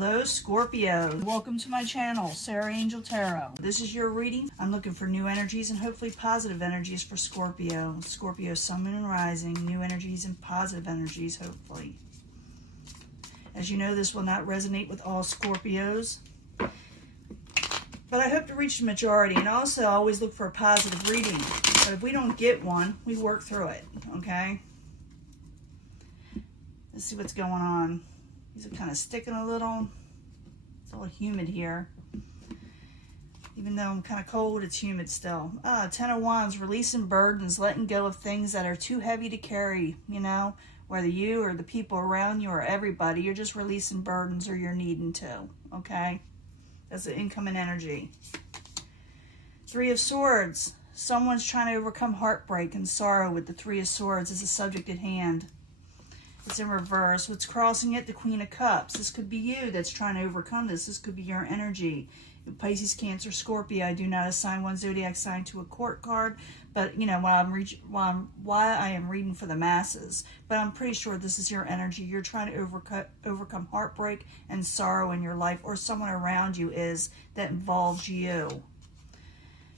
Hello Scorpio, welcome to my channel, Sarah Angel Tarot. This is your reading. I'm looking for new energies and hopefully positive energies for Scorpio. Scorpio, Sun, Moon, and Rising, new energies and positive energies, hopefully. As you know, this will not resonate with all Scorpios, but I hope to reach the majority. And also, I always look for a positive reading. But if we don't get one, we work through it, okay? Let's see what's going on. These are kind of sticking a little. It's a little humid here. Even though I'm kind of cold, it's humid still. Ten of Wands, releasing burdens, letting go of things that are too heavy to carry, you know, whether you or the people around you or everybody, you're just releasing burdens or you're needing to, okay? That's the incoming energy. Three of Swords, someone's trying to overcome heartbreak and sorrow with the Three of Swords as a subject at hand. It's in reverse. What's crossing it? The Queen of Cups. This could be you that's trying to overcome this. This could be your energy. Pisces, Cancer, Scorpio. I do not assign one zodiac sign to a court card, but you know, why I am reading for the masses. But I'm pretty sure this is your energy. You're trying to overcome heartbreak and sorrow in your life, or someone around you is that involves you.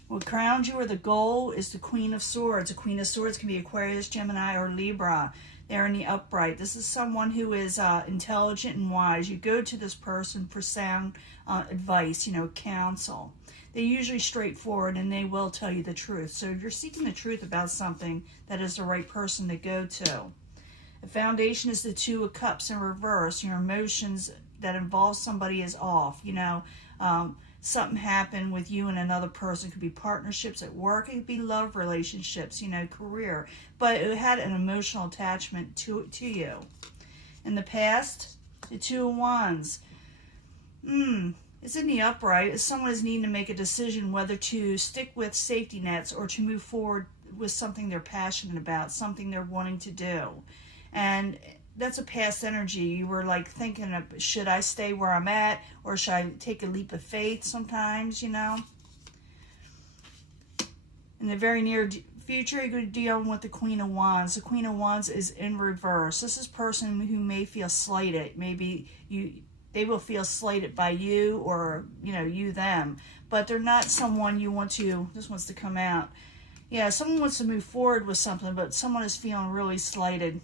What crowns you or the goal is the Queen of Swords. The Queen of Swords can be Aquarius, Gemini, or Libra. They're in the upright. This is someone who is intelligent and wise. You go to this person for sound advice, you know, counsel. They're usually straightforward and they will tell you the truth. So if you're seeking the truth about something, that is the right person to go to. The foundation is the Two of Cups in reverse. Your emotions that involve somebody is off. You know, something happened with you and another person. It could be partnerships at work. It could be love relationships, you know, career. But it had an emotional attachment to you. In the past, the Two of Wands. It's in the upright. Someone is needing to make a decision whether to stick with safety nets or to move forward with something they're passionate about, something they're wanting to do. And that's a past energy. You were like thinking of, should I stay where I'm at or should I take a leap of faith sometimes, you know? In the very near future, you're going to deal with the Queen of Wands. The Queen of Wands is in reverse. This is a person who may feel slighted. Maybe they will feel slighted by you or, you know, you them. But they're not someone you want to, this wants to come out. Yeah, someone wants to move forward with something, but someone is feeling really slighted.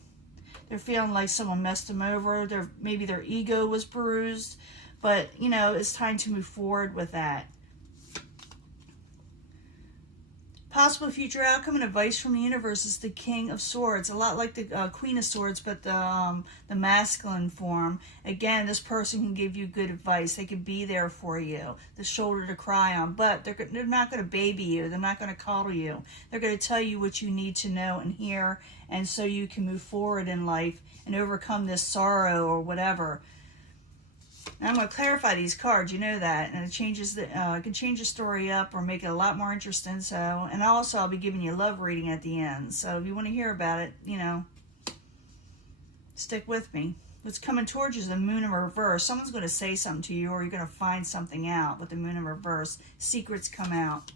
They're feeling like someone messed them over. Maybe their ego was bruised. But, you know, it's time to move forward with that. Possible future outcome and advice from the universe is the King of Swords. A lot like the Queen of Swords, but the masculine form. Again, this person can give you good advice. They can be there for you. The shoulder to cry on. But they're not going to baby you. They're not going to coddle you. They're going to tell you what you need to know and hear, and so you can move forward in life and overcome this sorrow or whatever. Now I'm going to clarify these cards, you know that, and it changes I can change the story up or make it a lot more interesting. So, and also I'll be giving you a love reading at the end. So if you want to hear about it, you know, stick with me. What's coming towards you is the Moon in reverse. Someone's going to say something to you, or you're going to find something out with the Moon in reverse. Secrets come out.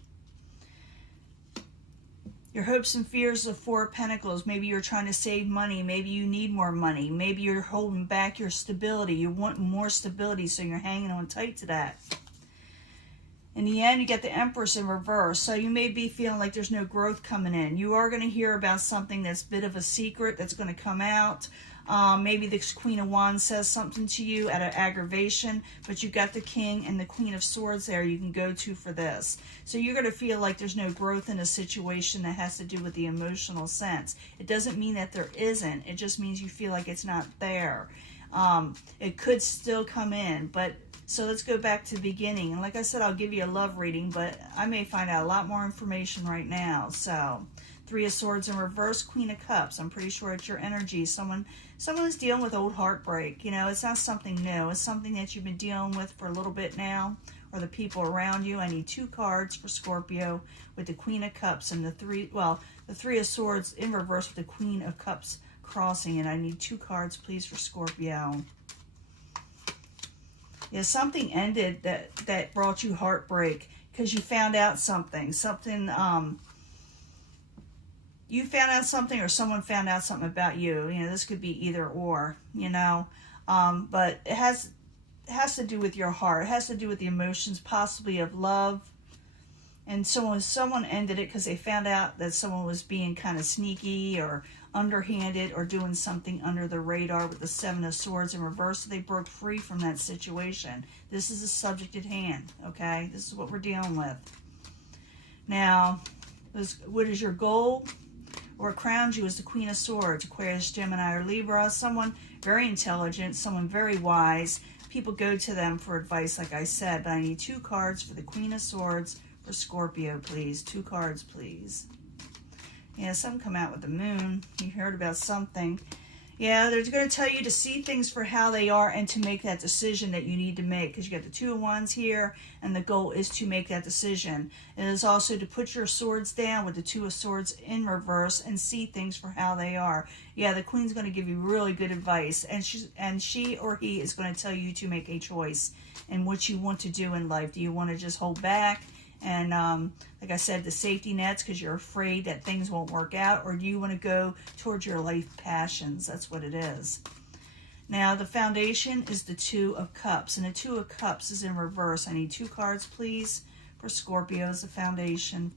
Your hopes and fears of Four of Pentacles. Maybe you're trying to save money. Maybe you need more money. Maybe you're holding back your stability. You want more stability, so you're hanging on tight to that. In the end, you get the Empress in reverse. So you may be feeling like there's no growth coming in. You are going to hear about something that's a bit of a secret that's going to come out. Maybe the Queen of Wands says something to you out of aggravation, but you got the King and the Queen of Swords there you can go to for this. So you're going to feel like there's no growth in a situation that has to do with the emotional sense. It doesn't mean that there isn't. It just means you feel like it's not there. It could still come in, but so let's go back to the beginning. And like I said, I'll give you a love reading, but I may find out a lot more information right now. So Three of Swords in reverse, Queen of Cups. I'm pretty sure it's your energy. Someone is dealing with old heartbreak. You know, it's not something new. It's something that you've been dealing with for a little bit now, or the people around you. I need two cards for Scorpio with the Queen of Cups and the Three of Swords in reverse with the Queen of Cups crossing. And I need two cards, please, for Scorpio. Yeah, something ended that brought you heartbreak because you found out something. You found out something or someone found out something about you. You know, this could be either or, you know. But it has has to do with your heart. It has to do with the emotions, possibly of love. And someone ended it because they found out that someone was being kind of sneaky or underhanded or doing something under the radar with the Seven of Swords in reverse. So they broke free from that situation. This is the subject at hand, okay? This is what we're dealing with. Now, what is your goal? Or what crowns you as the Queen of Swords, Aquarius, Gemini, or Libra. Someone very intelligent, someone very wise. People go to them for advice, like I said. But I need 2 cards for the Queen of Swords for Scorpio, please. 2 cards, please. Yeah, some come out with the moon. You heard about something. Yeah, they're going to tell you to see things for how they are and to make that decision that you need to make. Because you got the 2 of Wands here, and the goal is to make that decision. It is also to put your swords down with the 2 of Swords in reverse and see things for how they are. Yeah, the Queen's going to give you really good advice. And she or he is going to tell you to make a choice in what you want to do in life. Do you want to just hold back? And like I said, the safety nets because you're afraid that things won't work out, or do you want to go towards your life passions? That's what it is. Now, the foundation is the 2 of Cups, and the 2 of Cups is in reverse. I need 2 cards, please, for Scorpio as the foundation.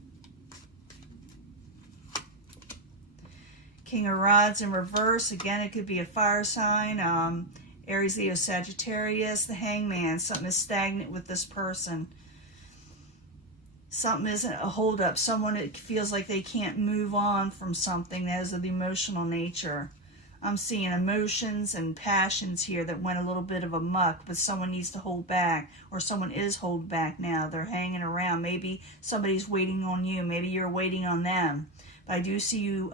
King of Rods in reverse. Again, it could be a fire sign. Aries, Leo, Sagittarius. The Hangman. Something is stagnant with this person. Something isn't a holdup. Someone that feels like they can't move on from something that is of the emotional nature. I'm seeing emotions and passions here that went a little bit of a muck, but someone needs to hold back, or someone is holding back now. They're hanging around. Maybe somebody's waiting on you. Maybe you're waiting on them. But I do see you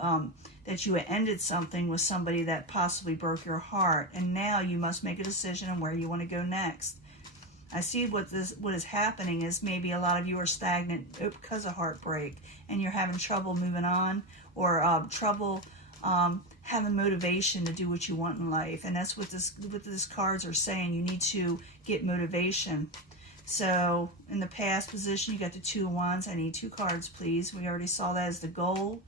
that you ended something with somebody that possibly broke your heart, and now you must make a decision on where you want to go next. I see what is happening is maybe a lot of you are stagnant because of heartbreak, and you're having trouble moving on, or trouble having motivation to do what you want in life. And that's what these cards are saying. You need to get motivation. So in the past position, you got the 2 of Wands. I need 2 cards, please. We already saw that as the goal.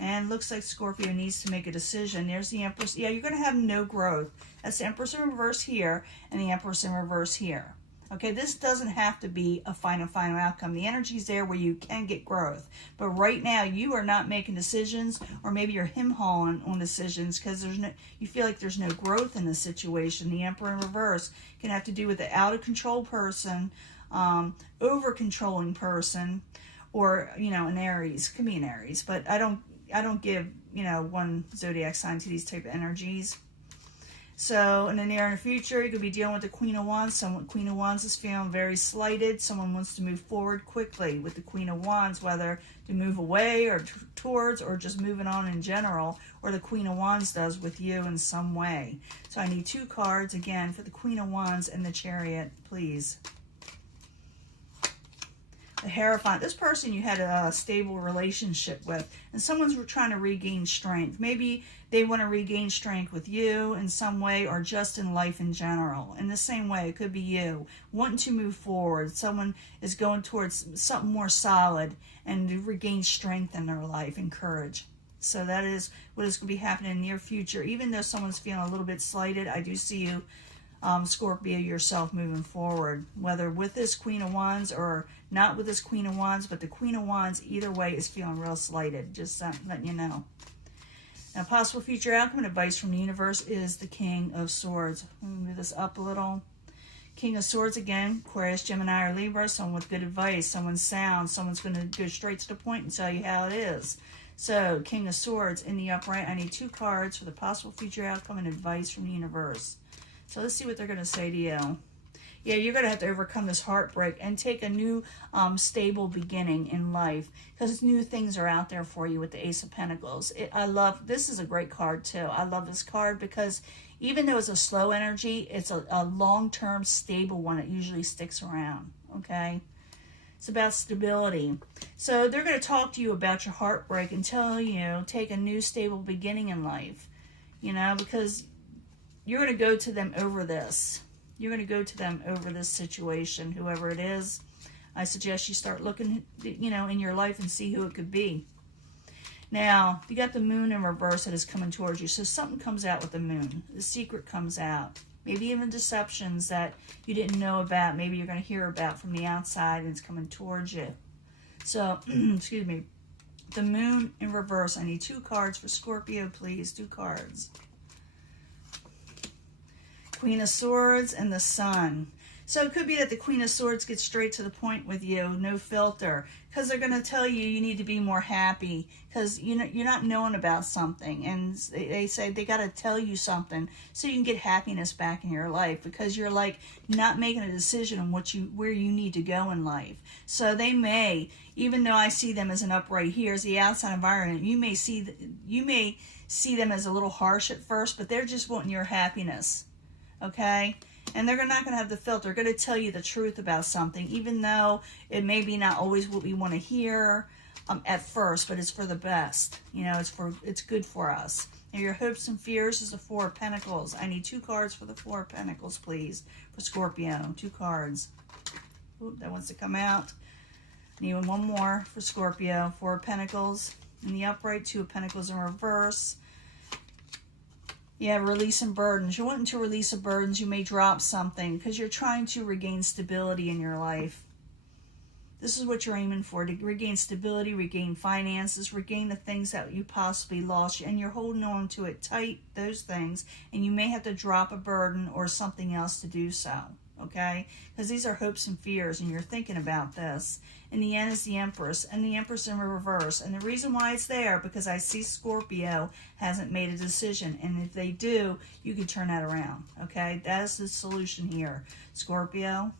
And looks like Scorpio needs to make a decision. There's the Empress. Yeah, you're going to have no growth. That's the Empress in reverse here and the Empress in reverse here. Okay, this doesn't have to be a final outcome. The energy's there where you can get growth. But right now, you are not making decisions, or maybe you're him-hawing on decisions because you feel like there's no growth in the situation. The Emperor in reverse can have to do with an out-of-control person, over-controlling person, or, an Aries. Could be an Aries, but I don't give, one zodiac sign to these type of energies. So in the near and future, you could be dealing with the Queen of Wands. Queen of Wands is feeling very slighted. Someone wants to move forward quickly with the Queen of Wands, whether to move away or towards, or just moving on in general, or the Queen of Wands does with you in some way. So I need 2 cards again for the Queen of Wands and the Chariot, please. The Hierophant. This person you had a stable relationship with, and someone's trying to regain strength. Maybe they want to regain strength with you in some way, or just in life in general. In the same way, it could be you wanting to move forward. Someone is going towards something more solid and to regain strength in their life and courage. So that is what is going to be happening in the near future. Even though someone's feeling a little bit slighted, I do see you, Scorpio, yourself moving forward, whether with this Queen of Wands or not with this Queen of Wands. But the Queen of Wands, either way, is feeling real slighted. Just letting you know. Now, possible future outcome and advice from the universe is the King of Swords. Let me move this up a little. King of Swords again, Aquarius, Gemini, or Libra. Someone with good advice, someone sound, someone's going to go straight to the point and tell you how it is. So, King of Swords in the upright. I need 2 cards for the possible future outcome and advice from the universe. So let's see what they're going to say to you. Yeah, you're going to have to overcome this heartbreak and take a new stable beginning in life, because new things are out there for you with the Ace of Pentacles. This is a great card too. I love this card because even though it's a slow energy, it's a long-term stable one that usually sticks around, okay? It's about stability. So they're going to talk to you about your heartbreak and tell you, take a new stable beginning in life, because you're going to go to them over this. You're going to go to them over this situation, whoever it is. I suggest you start looking, in your life and see who it could be. Now, you got the Moon in reverse that is coming towards you. So something comes out with the Moon. The secret comes out. Maybe even deceptions that you didn't know about. Maybe you're going to hear about from the outside and it's coming towards you. So, excuse me. The moon in reverse. I need 2 cards for Scorpio, please. 2 cards. Queen of Swords and the Sun. So it could be that the Queen of Swords gets straight to the point with you, no filter, because they're going to tell you you need to be more happy because you're not knowing about something, and they say they got to tell you something so you can get happiness back in your life because you're like not making a decision on where you need to go in life. So they may, even though I see them as an upright here as the outside environment, you may see them as a little harsh at first, but they're just wanting your happiness. Okay? And they're not going to have the filter. They're going to tell you the truth about something, even though it may be not always what we want to hear at first, but it's for the best. You know, it's good for us. And your hopes and fears is the 4 of Pentacles. I need 2 cards for the 4 of Pentacles, please, for Scorpio. 2 cards. Ooh, that wants to come out. Need 1 more for Scorpio. 4 of Pentacles in the upright, 2 of Pentacles in reverse. Yeah, releasing burdens. You're wanting to release the burdens. You may drop something because you're trying to regain stability in your life. This is what you're aiming for, to regain stability, regain finances, regain the things that you possibly lost. And you're holding on to it tight, those things. And you may have to drop a burden or something else to do so. Okay? Because these are hopes and fears and you're thinking about this. In the end is the Empress, and the Empress in reverse. And the reason why it's there, because I see Scorpio hasn't made a decision. And if they do, you can turn that around. Okay? That is the solution here. Scorpio,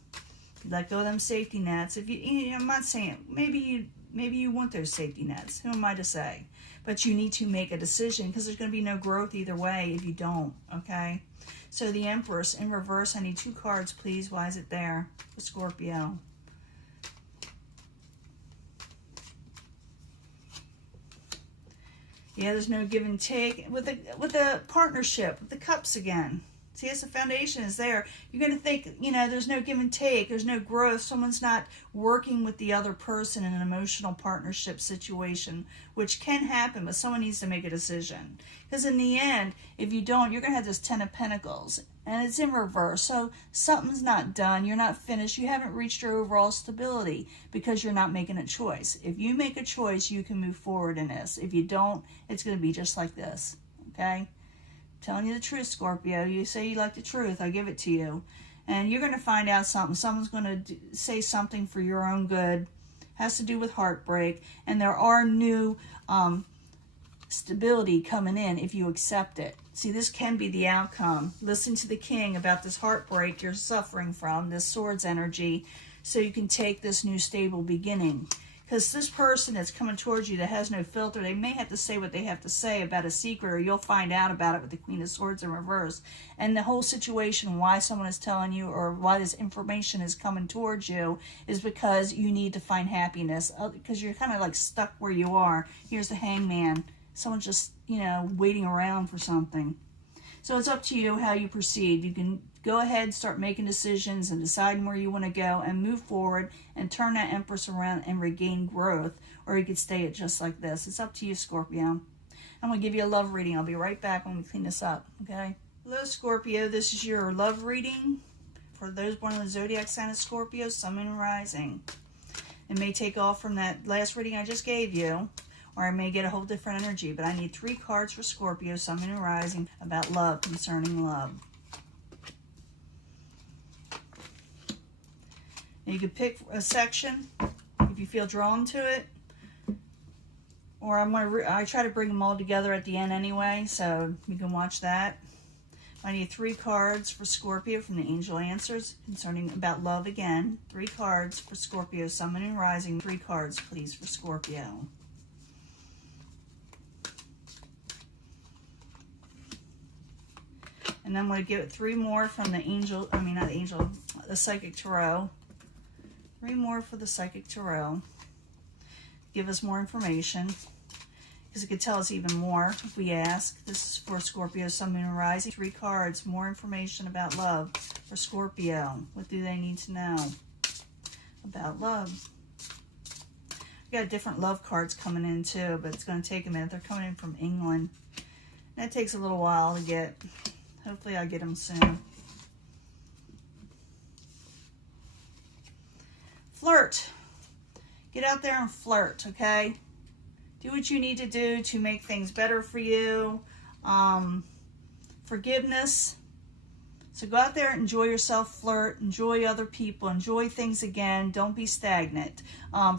let go of them safety nets. If I'm not saying, maybe you want those safety nets. Who am I to say? But you need to make a decision because there's going to be no growth either way if you don't. Okay? So the Empress in reverse, I need 2 cards, please. Why is it there? For Scorpio. Yeah, there's no give and take with a partnership, with the cups again. See, as the foundation is there, you're going to think, there's no give and take, there's no growth. Someone's not working with the other person in an emotional partnership situation, which can happen, but someone needs to make a decision. Because in the end, if you don't, you're going to have this 10 of Pentacles, and it's in reverse. So something's not done. You're not finished. You haven't reached your overall stability because you're not making a choice. If you make a choice, you can move forward in this. If you don't, it's going to be just like this. Okay? Telling you the truth, Scorpio. You say you like the truth. I give it to you. And you're going to find out something. Someone's going to say something for your own good. Has to do with heartbreak. And there are new stability coming in if you accept it. See, this can be the outcome. Listen to the King about this heartbreak you're suffering from, this Swords energy, so you can take this new stable beginning. Because this person that's coming towards you that has no filter, they may have to say what they have to say about a secret, or you'll find out about it with the Queen of Swords in reverse. And the whole situation, why someone is telling you or why this information is coming towards you, is because you need to find happiness. Because you're kind of like stuck where you are. Here's the Hangman. Someone's just, waiting around for something. So it's up to you how you proceed. You can go ahead, start making decisions and deciding where you want to go and move forward and turn that Empress around and regain growth, or you could stay it just like this. It's up to you, Scorpio. I'm going to give you a love reading. I'll be right back when we clean this up, okay? Hello, Scorpio. This is your love reading for those born in the zodiac sign of Scorpio, Sun, Moon, and Rising. It may take off from that last reading I just gave you, or I may get a whole different energy, but I need 3 cards for Scorpio, Sun, Moon, and Rising about love, concerning love. And you can pick a section if you feel drawn to it, or I try to bring them all together at the end anyway, so you can watch that. I need 3 cards for Scorpio from the Angel Answers concerning about love again. 3 cards for Scorpio, Sun, Moon, and Rising. 3 cards, please, for Scorpio. And then I'm going to give it 3 more from the the Psychic Tarot. 3 more for the Psychic Tarot. Give us more information, because it could tell us even more if we ask. This is for Scorpio, Sun, Moon, and Rising. 3 cards, more information about love for Scorpio. What do they need to know about love? We got different love cards coming in too, but it's going to take a minute. They're coming in from England. That takes a little while to get. Hopefully I'll get them soon. Flirt. Get out there and flirt, okay? Do what you need to do to make things better for you. Forgiveness. So go out there, enjoy yourself, flirt, enjoy other people, enjoy things again. Don't be stagnant.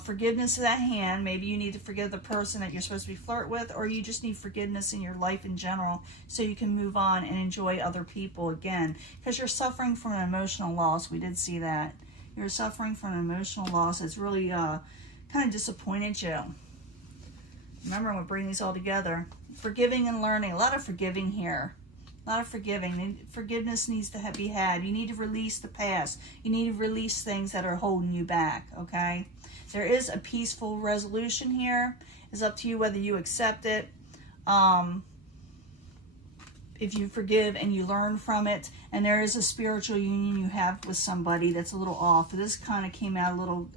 Forgiveness is at hand. Maybe you need to forgive the person that you're supposed to be flirt with, or you just need forgiveness in your life in general so you can move on and enjoy other people again. Because you're suffering from an emotional loss. We did see that. You're suffering from an emotional loss that's really kind of disappointed you. Remember, we'll bring these all together. Forgiving and learning. A lot of forgiving here. A lot of forgiving. Forgiveness needs to be had. You need to release the past. You need to release things that are holding you back, okay? There is a peaceful resolution here. It's up to you whether you accept it. If you forgive and you learn from it. And there is a spiritual union you have with somebody that's a little off. This kind of came out a little...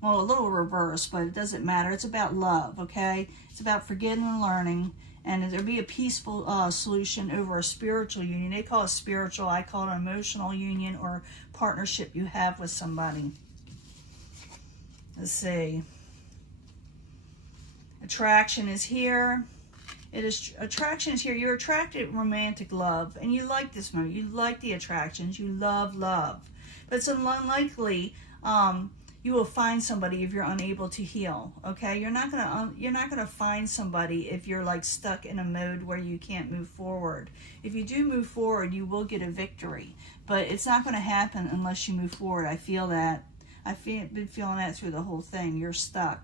well, a little reverse, but it doesn't matter. It's about love, okay? It's about forgetting and learning, and there'll be a peaceful solution over a spiritual union. They call it spiritual. I call it an emotional union or partnership you have with somebody. Let's see. Attraction is here. Attraction is here. You're attracted to romantic love, and you like this moment. You like the attractions. You love love. But it's unlikely... you will find somebody if you're unable to heal, okay? You're not gonna find somebody if you're like stuck in a mode where you can't move forward. If you do move forward, you will get a victory, but it's not gonna happen unless you move forward. I feel that. I've been feeling that through the whole thing. You're stuck.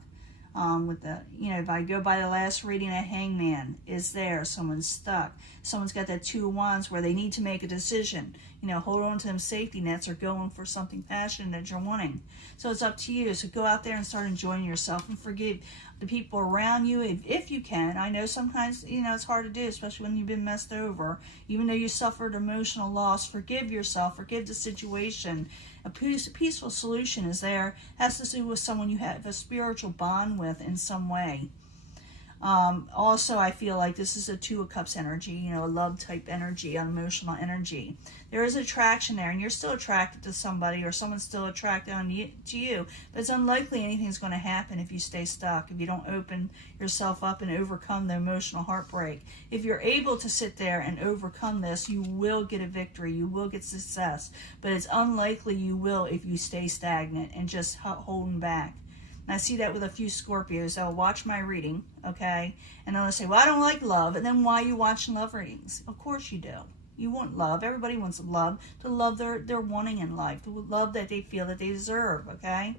With the, if I go by the last reading, a hangman is there. Someone's stuck. Someone's got that 2 of Wands where they need to make a decision. Hold on to them safety nets or going for something passionate that you're wanting. So it's up to you. So go out there and start enjoying yourself and forgive the people around you if you can. I know sometimes, it's hard to do, especially when you've been messed over. Even though you suffered emotional loss, forgive yourself, forgive the situation. A peaceful solution is there. Has to do with someone you have a spiritual bond with in some way. Also, I feel like this is a 2 of Cups energy, a love type energy, an emotional energy. There is attraction there, and you're still attracted to somebody, or someone's still attracted to you. But it's unlikely anything's going to happen if you stay stuck, if you don't open yourself up and overcome the emotional heartbreak. If you're able to sit there and overcome this, you will get a victory, you will get success. But it's unlikely you will if you stay stagnant and just holding back. And I see that with a few Scorpios that will watch my reading, okay? And they'll say, well, I don't like love. And then why are you watching love readings? Of course you do. You want love. Everybody wants love, to love they're wanting in life, to love that they feel that they deserve, okay?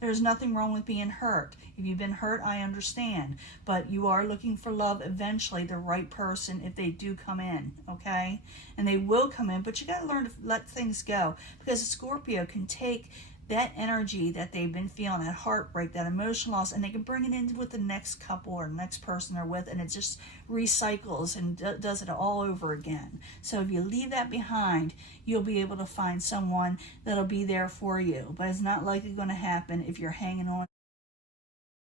There's nothing wrong with being hurt. If you've been hurt, I understand. But you are looking for love eventually, the right person, if they do come in, okay? And they will come in, but you got to learn to let things go. Because a Scorpio can take that energy that they've been feeling, that heartbreak, that emotional loss, and they can bring it in with the next couple or the next person they're with, and it just recycles and does it all over again. So if you leave that behind, you'll be able to find someone that'll be there for you. But it's not likely going to happen if you're hanging on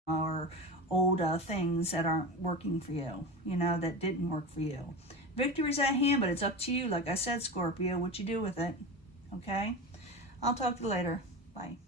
or old things that aren't working for you, that didn't work for you. Victory's at hand, but it's up to you. Like I said, Scorpio, what you do with it, okay? I'll talk to you later. Bye.